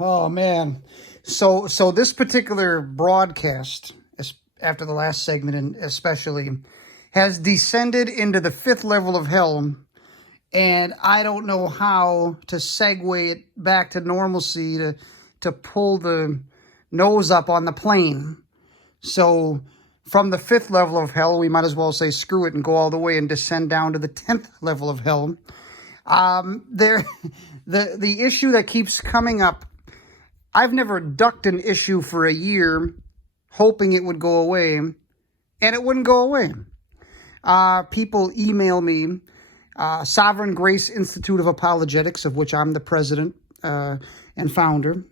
Oh man. So this particular broadcast, after the last segment and especially, has descended into the fifth level of hell, and I don't know how to segue it back to normalcy to pull the nose up on the plane. So from the fifth level of hell, we might as well say screw it and go all the way and descend down to the 10th level of hell. The issue that keeps coming up, I've never ducked an issue for a year hoping it would go away, and it wouldn't go away. People email me, Sovereign Grace Institute of Apologetics, of which I'm the president and founder.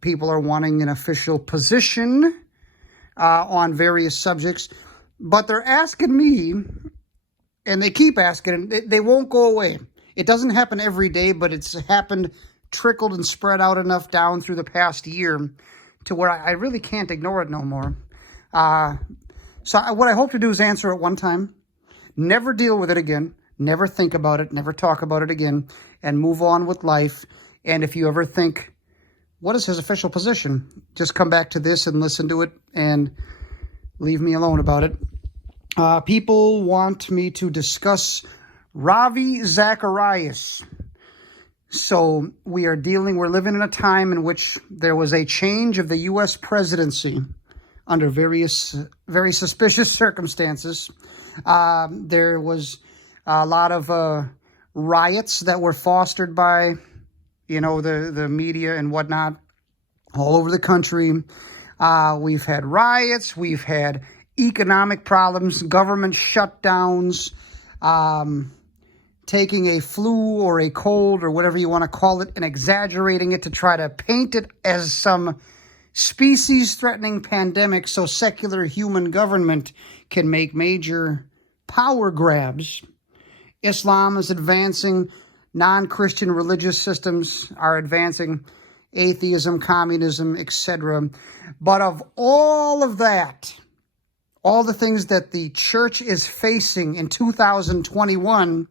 People are wanting an official position on various subjects, but they're asking me, and they keep asking, and they won't go away. It doesn't happen every day, but it's happened, trickled and spread out enough down through the past year to where I really can't ignore it no more. So what I hope to do is answer it one time, never deal with it again, never think about it, never talk about it again, and move on with life. And if you ever think, what is his official position? Just come back to this and listen to it and leave me alone about it. People want me to discuss Ravi Zacharias. So we're living in a time in which there was a change of the U.S. presidency under very suspicious circumstances. There was a lot of riots that were fostered by, the media and whatnot all over the country. We've had riots. We've had economic problems, government shutdowns, taking a flu or a cold or whatever you want to call it and exaggerating it to try to paint it as some species-threatening pandemic so secular human government can make major power grabs. Islam is advancing. Non-Christian religious systems are advancing. Atheism, communism, etc. But of all of that, all the things that the church is facing in 2021,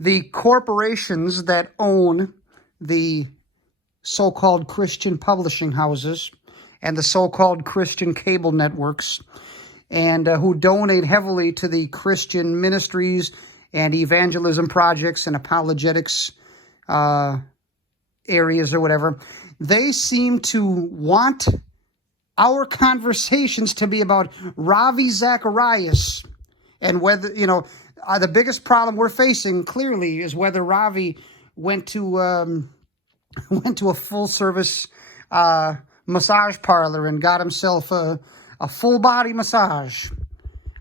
the corporations that own the so-called Christian publishing houses and the so-called Christian cable networks, and who donate heavily to the Christian ministries and evangelism projects and apologetics areas or whatever, they seem to want our conversations to be about Ravi Zacharias and whether, the biggest problem we're facing clearly is whether Ravi went to a full service massage parlor and got himself a full body massage.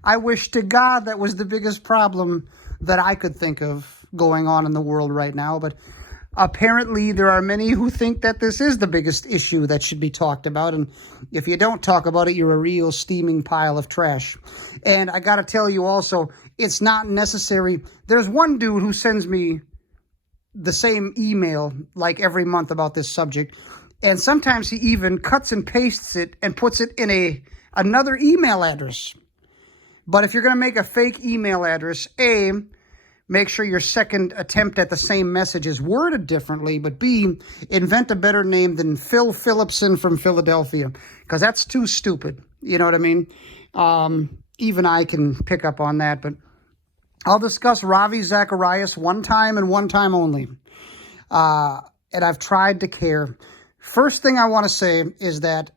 I wish to God that was the biggest problem that I could think of going on in the world right now, but apparently there are many who think that this is the biggest issue that should be talked about, and if you don't talk about it, you're a real steaming pile of trash. And I gotta tell you also, it's not necessary. There's one dude who sends me the same email like every month about this subject, and sometimes he even cuts and pastes it and puts it in another email address. But if you're going to make a fake email address, A, make sure your second attempt at the same message is worded differently, but B, invent a better name than Phil Phillipson from Philadelphia, because that's too stupid. You know what I mean? Even I can pick up on that, but I'll discuss Ravi Zacharias one time and one time only. And I've tried to care. First thing I want to say is that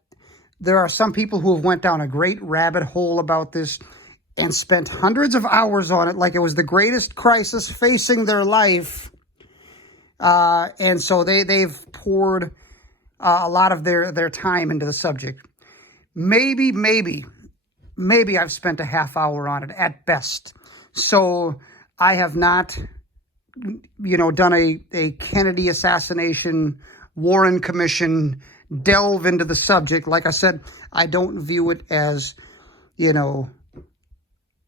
there are some people who have went down a great rabbit hole about this and spent hundreds of hours on it like it was the greatest crisis facing their life. And so they've poured a lot of their time into the subject. Maybe I've spent a half hour on it at best. So I have not, done a Kennedy assassination, Warren Commission delve into the subject. Like I said, I don't view it as,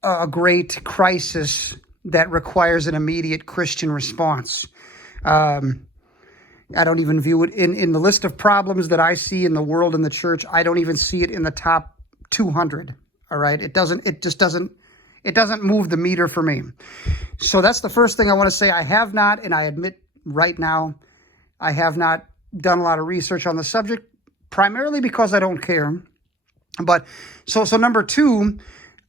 a great crisis that requires an immediate Christian response. I don't even view it in the list of problems that I see in the world and the church. I don't even see it in the top 200. All right. It just doesn't move the meter for me. So that's the first thing I want to say. I have not, and I admit right now, I have not done a lot of research on the subject, primarily because I don't care. But so number two,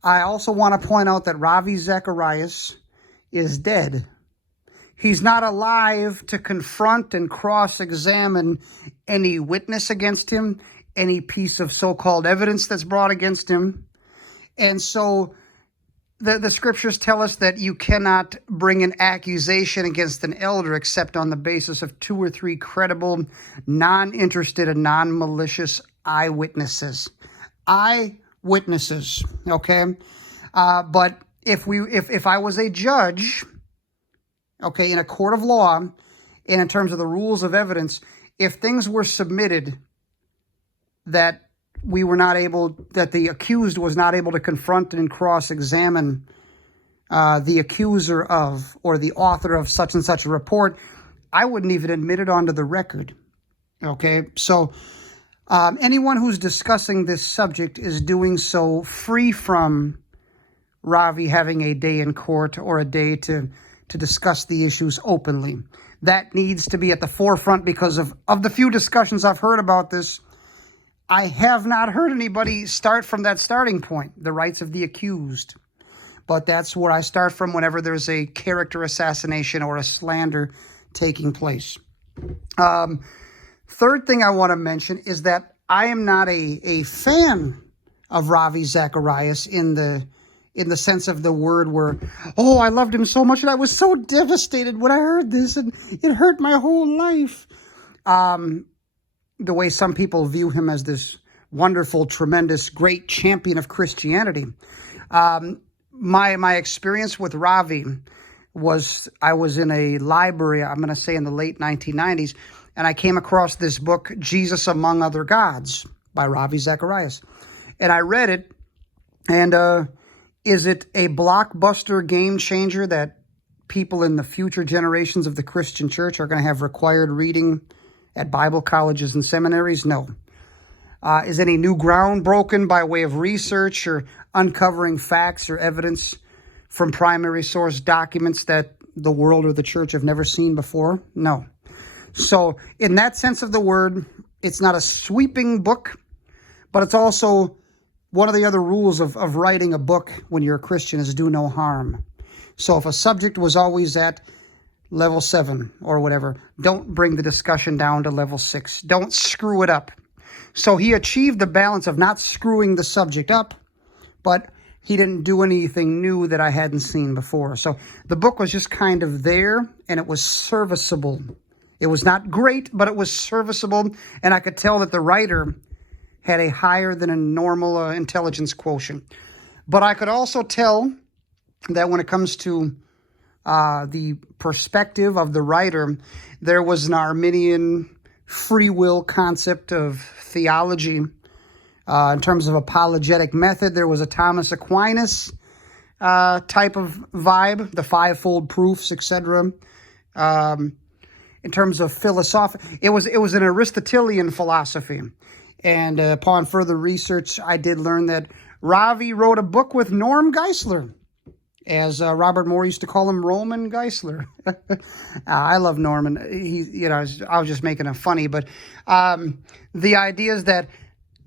I also want to point out that Ravi Zacharias is dead. He's not alive to confront and cross-examine any witness against him, any piece of so-called evidence that's brought against him. And so the scriptures tell us that you cannot bring an accusation against an elder except on the basis of 2 or 3 credible, non-interested, and non-malicious eyewitnesses. Eyewitnesses, okay? But if I was a judge, okay, in a court of law, and in terms of the rules of evidence, if things were submitted that that the accused was not able to confront and cross-examine the accuser of, or the author of such and such a report, I wouldn't even admit it onto the record. Okay, so anyone who's discussing this subject is doing so free from Ravi having a day in court or a day to discuss the issues openly. That needs to be at the forefront because of the few discussions I've heard about this. I have not heard anybody start from that starting point, the rights of the accused. But that's where I start from whenever there's a character assassination or a slander taking place. Third thing I want to mention is that I am not a fan of Ravi Zacharias in the sense of the word where, oh, I loved him so much and I was so devastated when I heard this and it hurt my whole life. The way some people view him as this wonderful, tremendous, great champion of Christianity. My experience with Ravi was, I was in a library, I'm going to say in the late 1990s, and I came across this book, Jesus Among Other Gods, by Ravi Zacharias. And I read it, and is it a blockbuster game changer that people in the future generations of the Christian church are going to have required reading at Bible colleges and seminaries? No. Is any new ground broken by way of research or uncovering facts or evidence from primary source documents that the world or the church have never seen before? No. So in that sense of the word, it's not a sweeping book, but it's also one of the other rules of writing a book when you're a Christian is do no harm. So if a subject was always at level 7 or whatever, don't bring the discussion down to level 6. Don't screw it up. So he achieved the balance of not screwing the subject up, but he didn't do anything new that I hadn't seen before. So the book was just kind of there, and it was serviceable. It was not great, but it was serviceable, and I could tell that the writer had a higher than a normal intelligence quotient. But I could also tell that when it comes to the perspective of the writer, there was an Arminian free will concept of theology. In terms of apologetic method, there was a Thomas Aquinas type of vibe, the fivefold proofs, etc. In terms of philosophy, it was an Aristotelian philosophy. And upon further research, I did learn that Ravi wrote a book with Norm Geisler, as Robert Moore used to call him, Roman Geisler. I love Norman. I was just making it funny, but the idea is that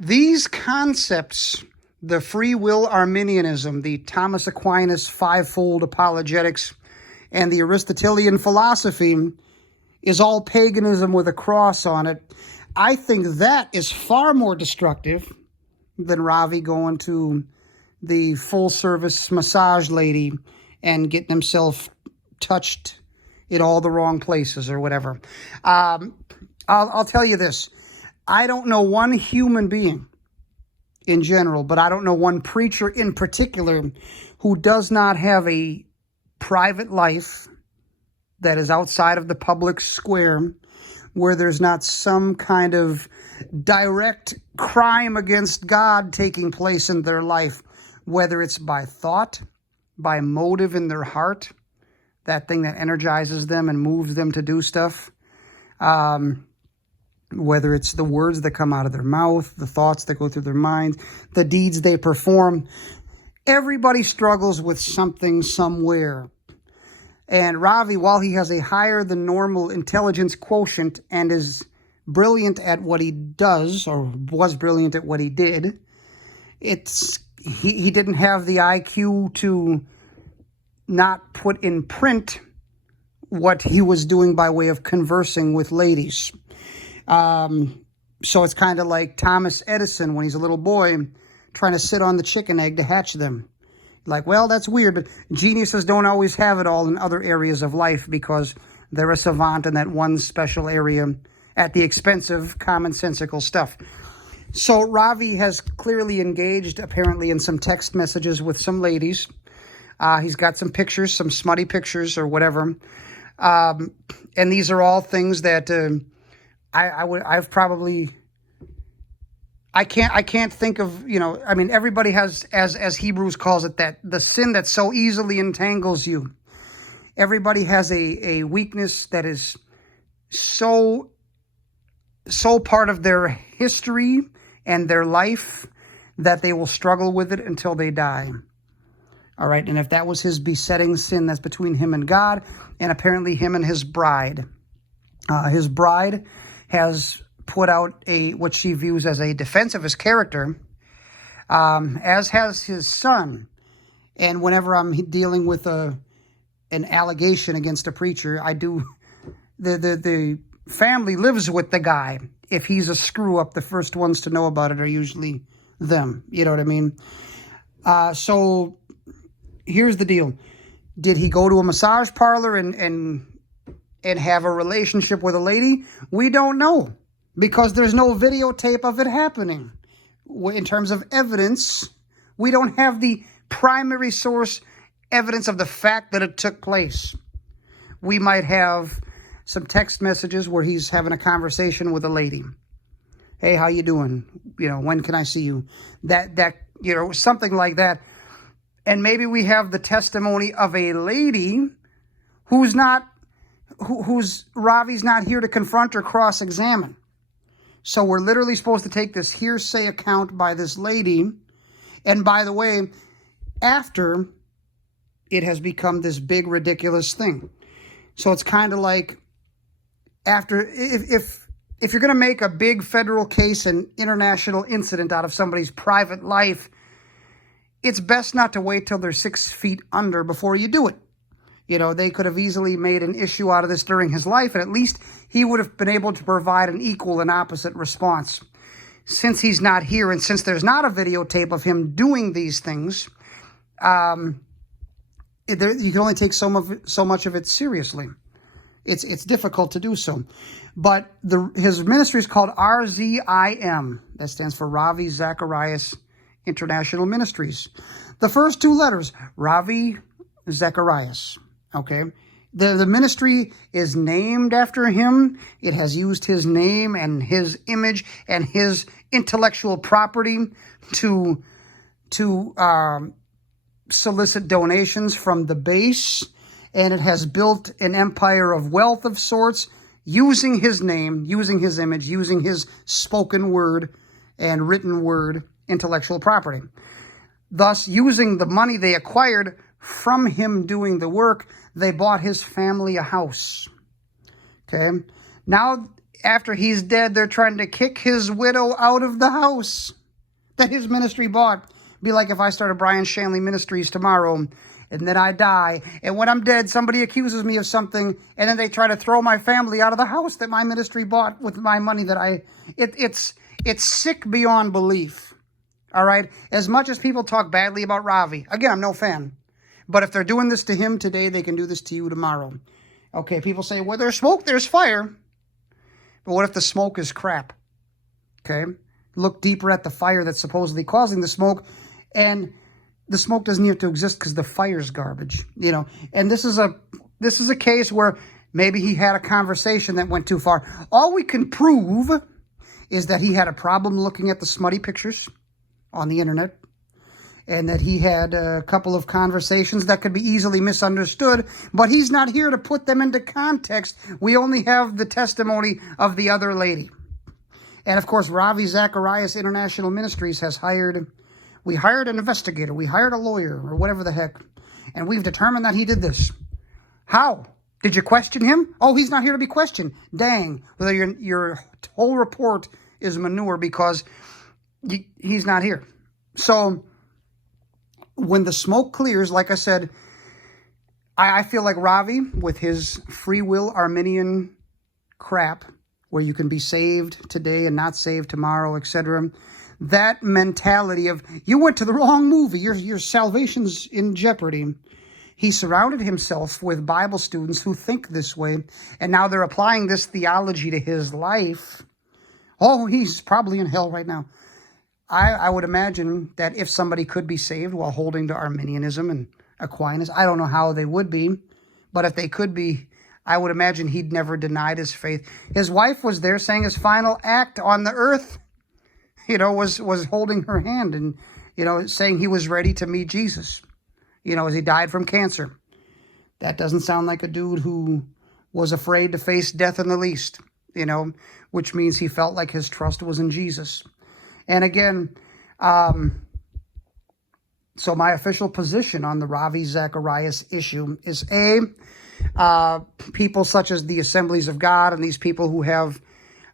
these concepts, the free will Arminianism, the Thomas Aquinas fivefold apologetics, and the Aristotelian philosophy is all paganism with a cross on it. I think that is far more destructive than Ravi going to the full-service massage lady and getting himself touched in all the wrong places or whatever. I'll tell you this. I don't know one human being in general, but I don't know one preacher in particular who does not have a private life that is outside of the public square, where there's not some kind of direct crime against God taking place in their life, whether it's by thought, by motive in their heart, that thing that energizes them and moves them to do stuff, whether it's the words that come out of their mouth, the thoughts that go through their mind, the deeds they perform. Everybody struggles with something somewhere. And Ravi, while he has a higher than normal intelligence quotient and is brilliant at what he does, or was brilliant at what he did. He didn't have the IQ to not put in print what he was doing by way of conversing with ladies. So it's kind of like Thomas Edison when he's a little boy trying to sit on the chicken egg to hatch them. Like, well, that's weird, but geniuses don't always have it all in other areas of life because they're a savant in that one special area at the expense of commonsensical stuff. So Ravi has clearly engaged, apparently, in some text messages with some ladies. He's got some pictures, some smutty pictures or whatever. And these are all things that I can't think of, I mean, everybody has, as Hebrews calls it, that the sin that so easily entangles you. Everybody has a weakness that is so part of their history and their life that they will struggle with it until they die. All right, and if that was his besetting sin, that's between him and God, and apparently him and his bride. His bride has put out what she views as a defense of his character, as has his son. And whenever I'm dealing with an allegation against a preacher, the family lives with the guy. If he's a screw up, the first ones to know about it are usually them. You know what I mean? So here's the deal. Did he go to a massage parlor and have a relationship with a lady? We don't know, because there's no videotape of it happening. In terms of evidence, we don't have the primary source evidence of the fact that it took place. We might have some text messages where he's having a conversation with a lady. Hey, how you doing? When can I see you? That something like that. And maybe we have the testimony of a lady who's Ravi's not here to confront or cross-examine. So we're literally supposed to take this hearsay account by this lady. And by the way, after it has become this big, ridiculous thing. So it's kind of like, after, if you're going to make a big federal case and international incident out of somebody's private life, it's best not to wait till they're 6 feet under before you do it. They could have easily made an issue out of this during his life, and at least he would have been able to provide an equal and opposite response. Since he's not here, and since there's not a videotape of him doing these things, you can only take so much of it seriously. It's difficult to do so. But his ministry is called RZIM. That stands for Ravi Zacharias International Ministries. The first two letters, Ravi Zacharias. Okay. The ministry is named after him. It has used his name and his image and his intellectual property to solicit donations from the base. And it has built an empire of wealth of sorts, using his name, using his image, using his spoken word and written word intellectual property. Thus, using the money they acquired from him doing the work, they bought his family a house. Okay? Now, after he's dead, they're trying to kick his widow out of the house that his ministry bought. Be like if I started Brian Shanley Ministries tomorrow, and then I die, and when I'm dead, somebody accuses me of something, and then they try to throw my family out of the house that my ministry bought with my money that it's sick beyond belief. All right? As much as people talk badly about Ravi, again, I'm no fan, but if they're doing this to him today, they can do this to you tomorrow. Okay, people say, well, there's smoke, there's fire. But what if the smoke is crap? Okay? Look deeper at the fire that's supposedly causing the smoke, and the smoke doesn't have to exist because the fire's garbage, And this is a case where maybe he had a conversation that went too far. All we can prove is that he had a problem looking at the smutty pictures on the internet, and that he had a couple of conversations that could be easily misunderstood, but he's not here to put them into context. We only have the testimony of the other lady. And of course, Ravi Zacharias International Ministries has hired an investigator, we hired a lawyer, or whatever the heck, and we've determined that he did this. How? Did you question him? Oh, he's not here to be questioned. Dang. Whether your whole report is manure because he's not here. So when the smoke clears, like I said, I feel like Ravi, with his free will Arminian crap, where you can be saved today and not saved tomorrow, etc. That mentality of, you went to the wrong movie, your salvation's in jeopardy. He surrounded himself with Bible students who think this way, and now they're applying this theology to his life. Oh, he's probably in hell right now. I would imagine that if somebody could be saved while holding to Arminianism and Aquinas, I don't know how they would be, but if they could be, I would imagine he'd never denied his faith. His wife was there saying his final act on the earth, was holding her hand and, saying he was ready to meet Jesus, as he died from cancer. That doesn't sound like a dude who was afraid to face death in the least, which means he felt like his trust was in Jesus. And again, so my official position on the Ravi Zacharias issue is people such as the Assemblies of God and these people who have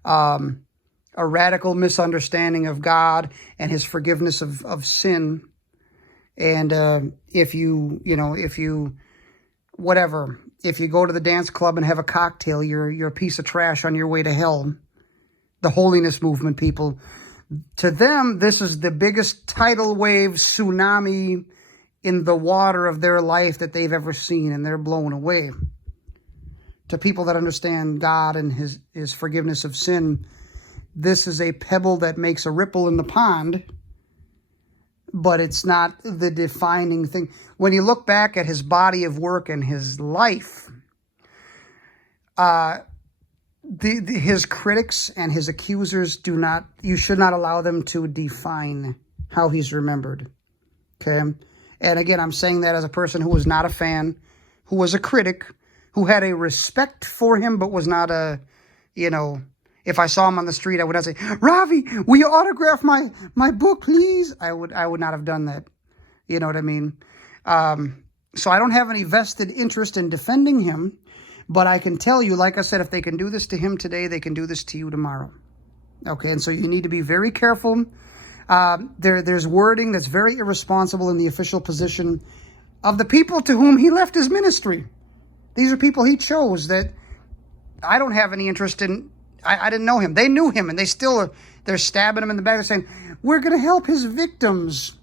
a radical misunderstanding of God and his forgiveness of sin. And if you go to the dance club and have a cocktail, you're a piece of trash on your way to hell. The holiness movement people, to them, this is the biggest tidal wave tsunami in the water of their life that they've ever seen, and they're blown away. To people that understand God and his forgiveness of sin, this is a pebble that makes a ripple in the pond, but it's not the defining thing. When you look back at his body of work and his life, his critics and his accusers you should not allow them to define how he's remembered. Okay? And again, I'm saying that as a person who was not a fan, who was a critic, who had a respect for him, but was not if I saw him on the street, I would not say, Ravi, will you autograph my book, please? I would not have done that. You know what I mean? So I don't have any vested interest in defending him. But I can tell you, like I said, if they can do this to him today, they can do this to you tomorrow. Okay, and so you need to be very careful. There's wording that's very irresponsible in the official position of the people to whom he left his ministry. These are people he chose that I don't have any interest in. I didn't know him. They knew him, and they're stabbing him in the back. They're saying, we're going to help his victims.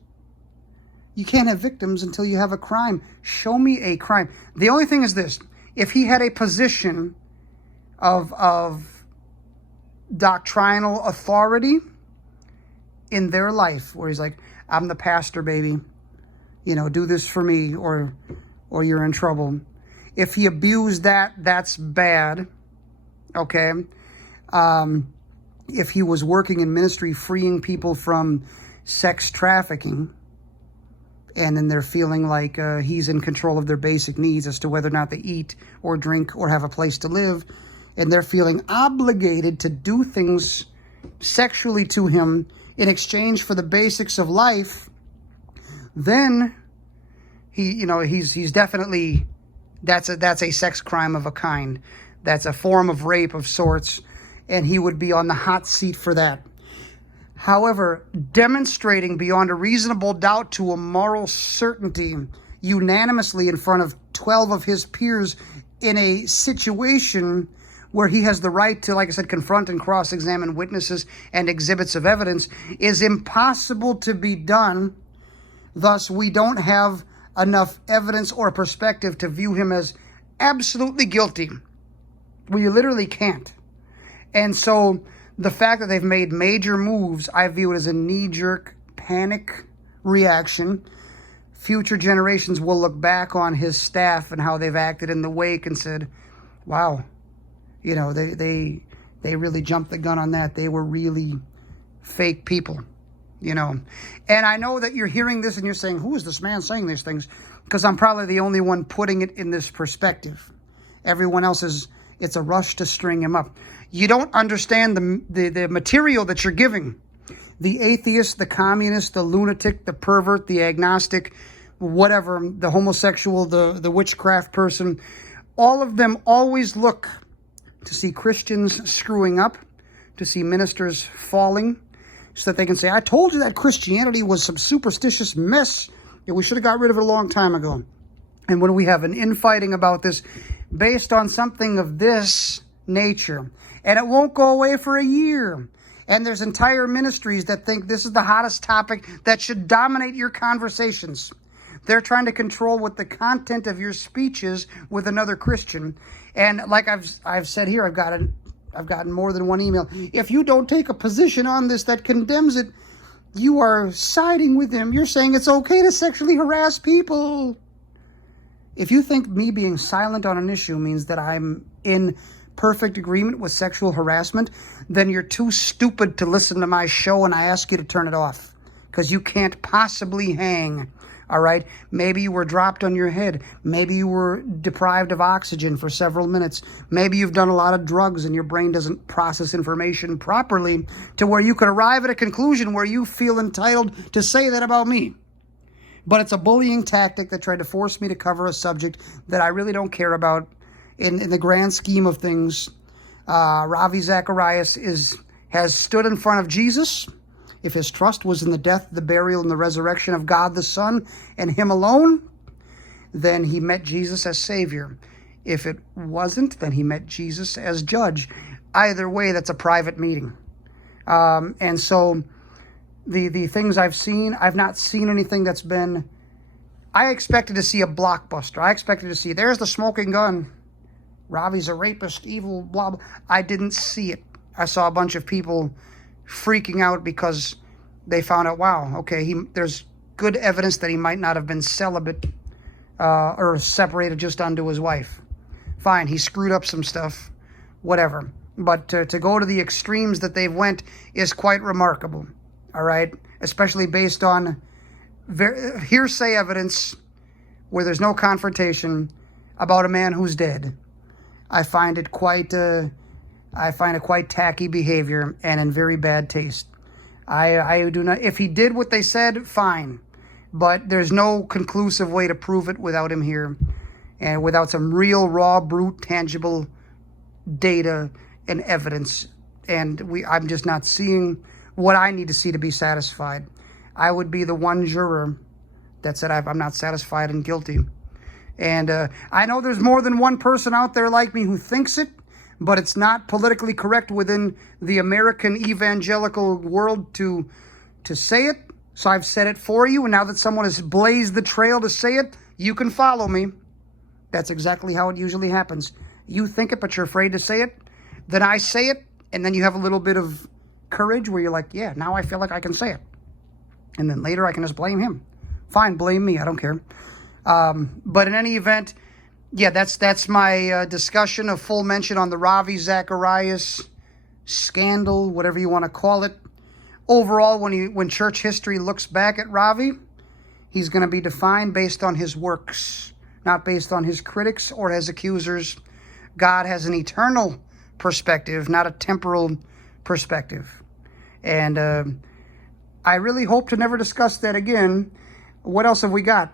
You can't have victims until you have a crime. Show me a crime. The only thing is this. If he had a position of doctrinal authority in their life, where he's like, I'm the pastor, baby, do this for me, or you're in trouble. If he abused that, that's bad. Okay. If he was working in ministry, freeing people from sex trafficking, and then they're feeling like he's in control of their basic needs as to whether or not they eat or drink or have a place to live, and they're feeling obligated to do things sexually to him in exchange for the basics of life, then he's definitely, that's a sex crime of a kind. That's a form of rape of sorts, and he would be on the hot seat for that. However, demonstrating beyond a reasonable doubt to a moral certainty unanimously in front of 12 of his peers in a situation where he has the right to, like I said, confront and cross-examine witnesses and exhibits of evidence is impossible to be done. Thus, we don't have enough evidence or perspective to view him as absolutely guilty. We literally can't. And so the fact that they've made major moves, I view it as a knee-jerk panic reaction. Future generations will look back on his staff and how they've acted in the wake and said, wow, they really jumped the gun on that. They were really fake people, And I know that you're hearing this and you're saying, who is this man saying these things? Because I'm probably the only one putting it in this perspective. Everyone else it's a rush to string him up. You don't understand the material that you're giving. The atheist, the communist, the lunatic, the pervert, the agnostic, whatever, the homosexual, the witchcraft person, all of them always look to see Christians screwing up, to see ministers falling, so that they can say, I told you that Christianity was some superstitious mess. Yeah, we should have got rid of it a long time ago. And when we have an infighting about this based on something of this nature, and it won't go away for a year, and there's entire ministries that think this is the hottest topic that should dominate your conversations. They're trying to control what the content of your speech is with another Christian. And like I've said here, I've gotten more than one email. If you don't take a position on this that condemns it, you are siding with him. You're saying it's okay to sexually harass people. If you think me being silent on an issue means that I'm in perfect agreement with sexual harassment, then you're too stupid to listen to my show, and I ask you to turn it off, because you can't possibly hang. All right? Maybe you were dropped on your head. Maybe you were deprived of oxygen for several minutes. Maybe you've done a lot of drugs and your brain doesn't process information properly to where you could arrive at a conclusion where you feel entitled to say that about me. But it's a bullying tactic that tried to force me to cover a subject that I really don't care about in the grand scheme of things. Ravi Zacharias has stood in front of Jesus. If his trust was in the death, the burial, and the resurrection of God the Son and him alone, then he met Jesus as Savior. If it wasn't, then he met Jesus as Judge. Either way, that's a private meeting. And so the things I've seen, I've not seen anything that's been... I expected to see a blockbuster. I expected to see, there's the smoking gun. Ravi's a rapist, evil, blah, blah. I didn't see it. I saw a bunch of people freaking out because they found out, wow, okay, there's good evidence that he might not have been celibate or separated just unto his wife. Fine, he screwed up some stuff, whatever. But to go to the extremes that they've went is quite remarkable, all right? Especially based on hearsay evidence where there's no confrontation about a man who's dead. I find it quite tacky behavior and in very bad taste. I do not. If he did what they said, fine, but there's no conclusive way to prove it without him here, and without some real, raw, brute, tangible data and evidence. And I'm just not seeing what I need to see to be satisfied. I would be the one juror that said I'm not satisfied and guilty. And I know there's more than one person out there like me who thinks it, but it's not politically correct within the American evangelical world to say it. So I've said it for you, and now that someone has blazed the trail to say it, you can follow me. That's exactly how it usually happens. You think it, but you're afraid to say it. Then I say it, and then you have a little bit of courage where you're like, yeah, now I feel like I can say it. And then later I can just blame him. Fine, blame me. I don't care. But in any event, yeah, that's my discussion of full mention on the Ravi Zacharias scandal, whatever you want to call it. Overall, when church history looks back at Ravi, he's going to be defined based on his works, not based on his critics or his accusers. God has an eternal perspective, not a temporal perspective. And I really hope to never discuss that again. What else have we got?